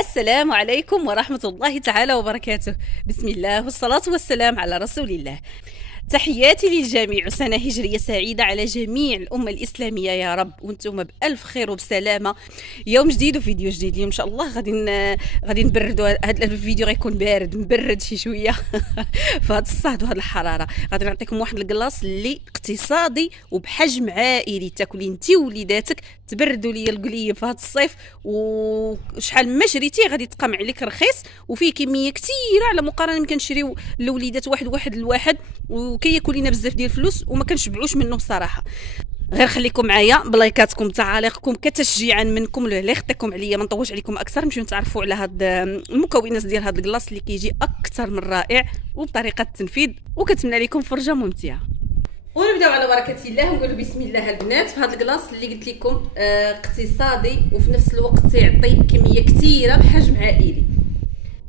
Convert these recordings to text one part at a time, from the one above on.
السلام عليكم ورحمة الله تعالى وبركاته. بسم الله والصلاة والسلام على رسول الله. تحياتي للجميع، سنة هجرية سعيدة على جميع الأمة الإسلامية يا رب، وانتم بألف خير وبسلامة. يوم جديد وفيديو جديد. اليوم إن شاء الله غادي نبردوا. هذا الفيديو غيكون بارد مبرد شي شوية في هذا الصهد وهذه الحرارة. غادي نعطيكم واحد الكلاص اللي اقتصادي وبحجم عائلي، تاكلي انت ووليداتك تبردوا لي القليب في هذا الصيف، وشحال ما شريتيه غادي تقام عليك رخيص، وفيه كميه كثيره على مقارنه ملي كنشريو الوليدات واحد لواحد، وكياكل لينا بزاف ديال الفلوس وما كنشبعوش منه بصراحه. غير خليكم معايا بلايكاتكم تعاليقكم كتشجيعا منكم اللي يخطيكم عليا. ما نطولش عليكم اكثر، نمشيو نتعرفوا على هاد المكونات ديال هاد الكلاص اللي كيجي اكثر من رائع وبطريقه التنفيذ، وكنتمنى لكم فرجه ممتعه. ونبداو على بركه الله ونقولوا بسم الله البنات. في هذا الكلاص اللي قلت لكم اقتصادي وفي نفس الوقت يعطي كميه كثيره بحجم عائلي.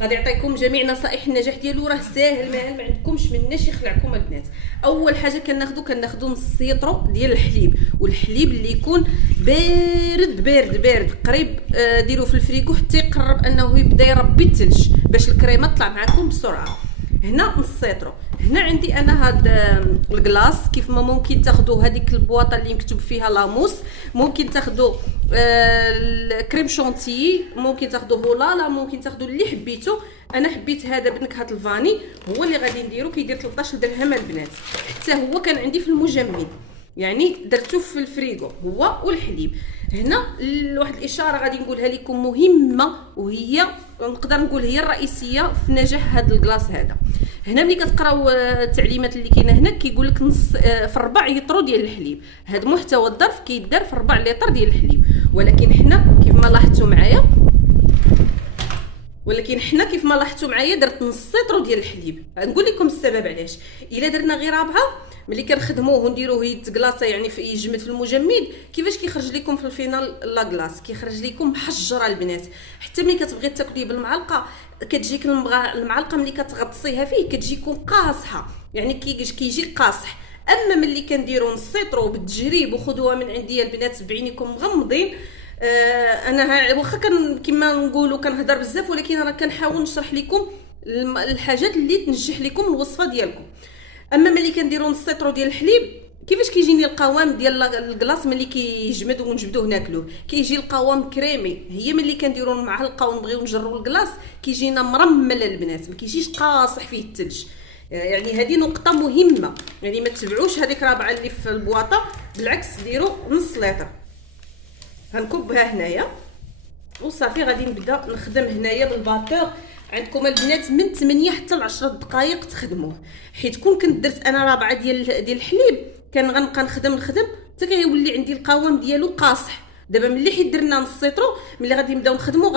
غادي يعطيكم جميع نصائح النجاح ديالو، راه ساهل ما عندكمش مناش يخلعكم البنات. اول حاجه كناخذوا نص لتر ديال الحليب، والحليب اللي يكون بارد قريب ديروه في الفريكو حتى يقرب انه يبدا يربي الثلج باش الكريمه تطلع معكم بسرعه. هنا نص لتر. هنا عندي انا هاد الكلاص، كيف ما ممكن تاخذوا هذيك البواطه اللي مكتوب فيها لاموس، ممكن تاخذوا الكريم شونتي، ممكن تاخذوا هولالا، ممكن تاخذوا اللي حبيتو. انا حبيت هذا بنكهه الفاني، هو اللي غادي نديرو. كيدير 13 درهم البنات، حتى هو كان عندي في المجمد، يعني درتو في الفريغو هو والحليب. هنا واحد الاشاره غادي نقولها لكم مهمه، وهي نقدر نقول هي الرئيسيه في نجاح هذا الكلاص هذا. هنا ملي كتقراو التعليمات اللي كاينه هنا كيقول لك نص في 4 لتر ديال الحليب. هذا محتوى الظرف كيدار في 4 لتر ديال الحليب، ولكن حنا كيف ما لاحظتوا معايا درت نص لتر ديال الحليب. نقول لكم السبب علاش. الا درنا غير رابعه ملي كنخدموه ونديروه يتكلاصه يعني في يجمد في المجمد، كيفاش كيخرج لكم في الفينال لا كلاص؟ كيخرج لكم محجره البنات. حتى ملي كتبغي تاكليه بالمعلقه كتجيك المعلقه ملي كتغطسيها فيه كتجيكم قاصحه، يعني كيجي قاصح. اما ملي كنديروا نص لتر بالتجريب، وخذوها من عندي البنات بعينيكم مغمضين. انا واخا كما نقولوا كنهضر بزاف، ولكن انا كنحاول نشرح لكم الحاجات اللي تنجح لكم الوصفه ديالكم. اما ملي كنديروا نص لتر ديال الحليب كيفاش كيجيني القوام ديال الكلاص ملي كيجمد ونجبدوه ناكلوه؟ كيجي القوام كريمي. هي ملي كنديروا المعلقه ونبغيو نجروا الكلاص كيجينا مرمل البنات، ما كيجيش قاصح فيه الثلج. يعني هذه نقطه مهمه، يعني ما تتبعوش هذيك رابعه اللي في البواطه، بالعكس ديروا نص لتر. غنكبها هنايا وصافي. غادي نبدا نخدم هنايا بالباتور. عندكم البنات من 8 حتى ل 10 دقائق تخدموه، حيت كون كنت درت انا رابعه ديال الحليب كان غنبقى نخدم حتى كيولي عندي القوام ديالو قاصح. دابا ملي حيت درنا نص لتر، ملي غادي نبداو نخدمو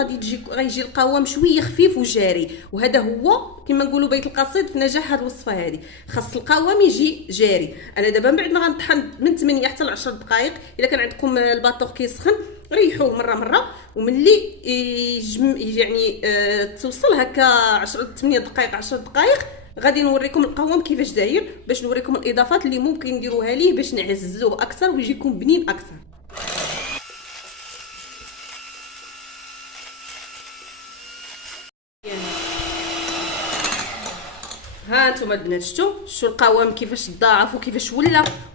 غيجي القوام شويه خفيف وجاري. وهذا هو كما نقولوا بيت القصيد في نجاح هذه الوصفه هذه، خاص القوام يجي جاري. انا دابا من بعد ما غنطحن من 8 حتى ل 10 دقائق. الا كان عندكم الباطور كيسخن ريحوه مره، وملي يعني توصل هكا 8 دقائق 10 دقائق غادي نوريكم القوام كيفاش داير، باش نوريكم الاضافات اللي ممكن نديروها ليه باش نعززوه اكثر ويجيكم بنين اكثر. ها انتم البنات شتو القوام كيفاش تضاعف وكيفاش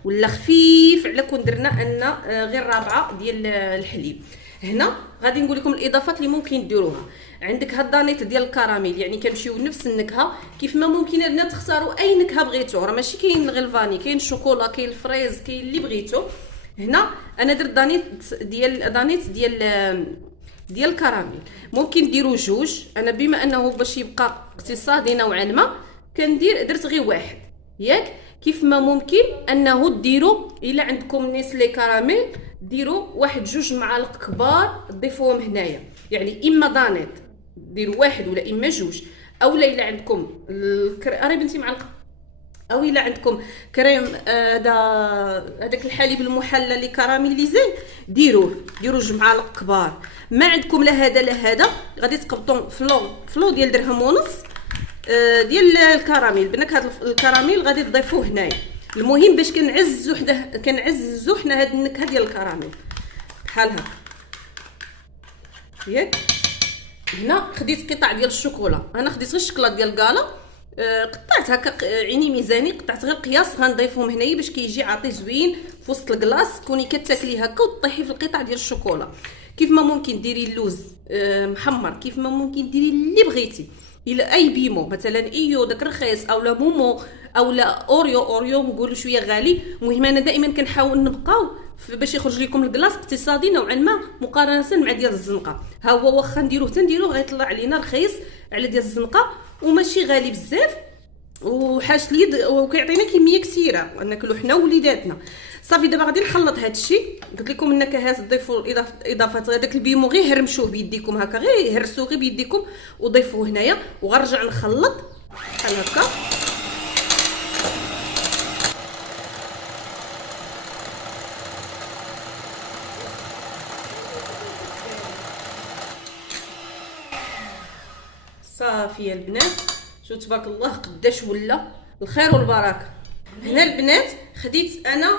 ولا خفيف على كون درنا ان غير رابعه ديال الحليب. هنا غادي نقول لكم الاضافات اللي ممكن ديروها. عندك هاد الدانيت ديال الكراميل، يعني كنمشيو نفس النكهه. كيف ما ممكن البنات تختاروا اي نكهه بغيتو، راه ماشي كاين غير الفاني، كاين الشوكولا، كاين الفريز، كاين اللي بغيتو. هنا انا درت دانيت ديال الكراميل. ممكن ديروا جوج. انا بما انه باش يبقى اقتصادي نوعا ما درت غير واحد، ياك؟ كيف ما ممكن انه ديروا الا عندكم نيسلي كراميل ديروا واحد جوج معالق كبار تضيفوهم هنايا، يعني اما دانيت ديروا واحد ولا اما جوج، او الا عندكم قريب انت معلقه، او الا عندكم كريم هذاك الحليب المحلى اللي كراميليزي ديروه جوج معالق كبار. ما عندكم لا هذا لا هذا غادي تقبطوا فلو ديال درهم ونص ديال الكراميل. بنكهه الكراميل غادي تضيفوه هنايا. المهم باش كنعززوا حنا هاد النكهه ديال الكراميل بحال هكا، ياك؟ هنا خديت قطع ديال الشوكولا، انا خديت غير الشكلاط ديال الكالا، قطعت هكا عيني ميزاني، قطعت غير القياس، غنضيفهم هنايا باش كيجي عاطي زوين في وسط الكلاص، كوني كتاكلي هكا وطيحي في القطع ديال الشوكولا. كيف ما ممكن ديري اللوز محمر، كيف ما ممكن ديري اللي بغيتي، الى اي بيمو مثلا ايو داك رخيص اولا مومو اولا اوريو نقولوا شويه غالي. المهم انا دائما كنحاول نبقاو باش يخرج لكم الكلاص اقتصادي نوعا ما مقارنه مع ديال الزنقه. ها هو واخا نديروه غيطلع علينا رخيص على ديال الزنقه وماشي غالي بزاف وحاش اليد وكيعطينا كميه كثيره ناكلو حنا ووليداتنا. صافي دابا غادي نخلط هذا الشيء. قلت لكم النكهات ضيفوا اضافات هذاك البيمو غير هرمشوه بيديكم هكا، غير هرسوه غير بيديكم وضيفوه هنايا وغنرجع نخلط بحال هكا. صافي يا البنات، شوفوا تبارك الله قداش ولا الخير والبركه. هنا البنات خديت انا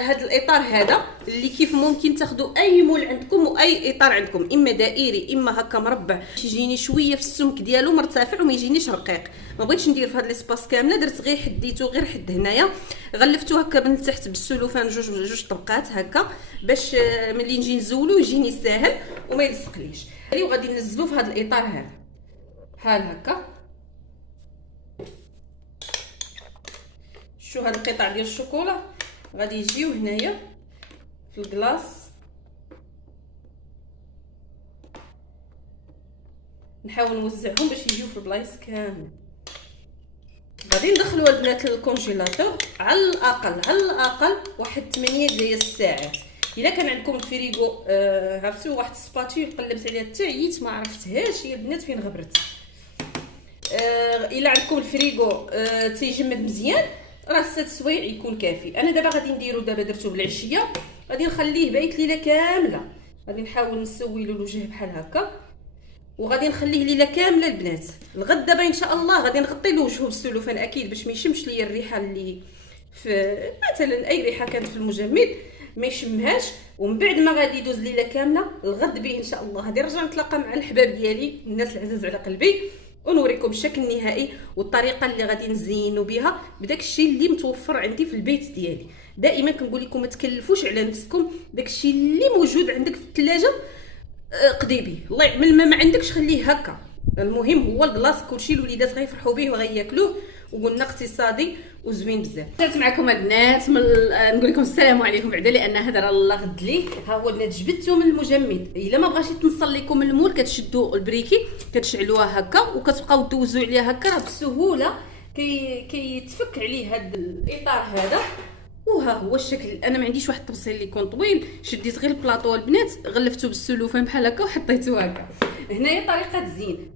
هذا الاطار هذا اللي كيف ممكن تاخذوا اي مول عندكم واي اطار عندكم، اما دائري اما هكا مربع، يجيني شويه في السمك ديالو مرتفع وما يجينيش رقيق. ما بغيتش ندير في هذا ليسباس كامله، درت غير حديته غير حد هنايا، غلفتو هكا من التحت بالسلوفان جوج طبقات هكا باش ملي نجي نزولو يجيني ساهل وما يلصقليش. وغادي ننزلو في هذا الاطار هذا بحال هكا. شو هاد القطع ديال الشوكولا غادي يجيو هنايا في الكلاص، نحاول نوزعهم باش يجيو في البلايص كامل. غادي ندخلوا البنات للكونجيلاتور على الاقل واحد 8 ديال الساعات. الا كان عندكم الفريغو عرفتوا واحد السباتيل قلبت عليها حتى عييت ما عرفتهاش هي البنات فين غبرت. الا عندكم الفريغو تيجمد مزيان راه 6 سوايع يكون كافي. انا دابا غادي نديرو، دابا درتو بالعشيه غادي نخليه بايت ليله كامله، غادي نحاول نسوي له الوجه بحال هكا وغادي نخليه ليله كامله البنات. الغد دابا ان شاء الله غادي نغطي له وجهه بالسلوفان اكيد باش ما يشمش ليا الريحه اللي في مثلا اي ريحه كانت في المجمد ما يشمهاش. ومن بعد ما غادي يدوز ليله كامله الغد به ان شاء الله غادي نرجع نتلاقى مع الحباب ديالي الناس العزاز على قلبي ونوريكم الشكل النهائي والطريقه اللي غادي نزينوا بها بداك الشيء اللي متوفر عندي في البيت ديالي. دائما كنقول لكم ما تكلفوش على نفسكم، داك الشيء اللي موجود عندك في الثلاجه قضي به، الله يعمل ما عندكش خليه هكا. المهم هو الكلاص كلشي الوليدات غيفرحوا به وغياكلوه وقلنا اقتصادي وزوين بزاف. درت معكم البنات نقول لكم السلام عليكم بعدا لان هذا راه الله غد لي. ها هو البنات جبدته من المجمد، الا ما بغاش يتنصل لكم المول كتشدوا البريكي كتشعلوها هكا وكتبقاو دوزوا عليها هكا راه بسهوله كيتفك عليه هذا الاطار هذا. وها هو الشكل. انا ما عنديش واحد التبصيل اللي يكون طويل، شديت غير البلاطو البنات غلفته بالسلوفان بحال هكا وحطيته هكا. هنايا طريقه الزين،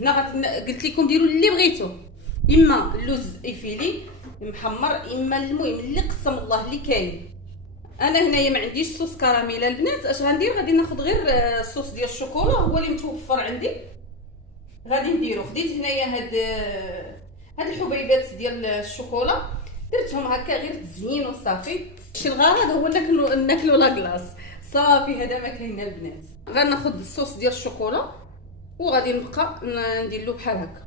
هنا قلت لكم ديروا اللي بغيتو، اما اللوز ايفيلي محمر اما المهم اللي قسم الله اللي كاين. انا هنايا ما عنديش صوص كراميل البنات، اش غندير غادي ناخذ غير الصوص ديال الشوكولا هو اللي متوفر عندي غادي نديرو. خديت هنايا هاد الحبيبات ديال الشوكولا درتهم هكا غير تزيين وصافي. شي الغرض هو ناكلو لا كلاص صافي. هذا ما كاين البنات. غناخذ الصوص ديال الشوكولا وغادي نبقى ندير له بحال هكا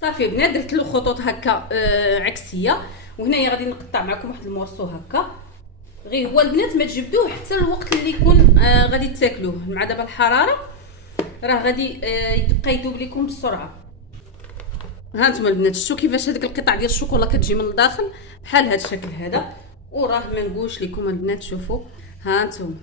صافي. البنات درت له خطوط هكا عكسيه وهنايا غادي نقطع معكم واحد المورسو هكا. غير هو البنات ما تجبدوه حتى الوقت اللي يكون غادي تاكلوه، مع دابا الحراره راه غادي يبقى يذوب لكم بسرعه. ها انتم البنات شفتوا كيفاش هذيك القطع ديال الشوكولا كتجي من الداخل بحال هذا الشكل هذا. وراه ما نقولش لكم البنات شوفوا ها انتم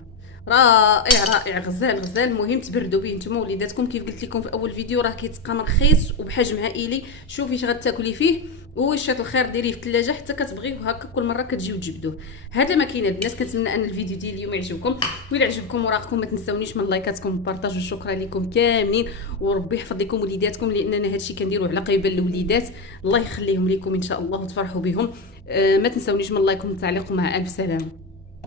رائع غزال. المهم تبردوا به نتوما وليداتكم. كيف قلت لكم في اول فيديو راه كيتقام رخيص وبحجم عائلي. شوفي اش غتاكلي فيه وشات الخير ديريه في الثلاجه حتى كتبغيوه هكا كل مره كتجيو تجبدوه. هذا ما كاين البنات. كنتمنى ان الفيديو ديال اليوم يعجبكم، وإلا عجبكم وراكم ما تنساونيش من لايكاتكم والبارطاج والشكرا لكم كاملين. وربي يحفظ لكم وليداتكم لاننا هادشي كنديروه على قيبه الوليدات. الله يخليهم لكم ان شاء الله وتفرحوا بهم. ما تنساونيش من لايك والتعليق. ومع الف سلامه.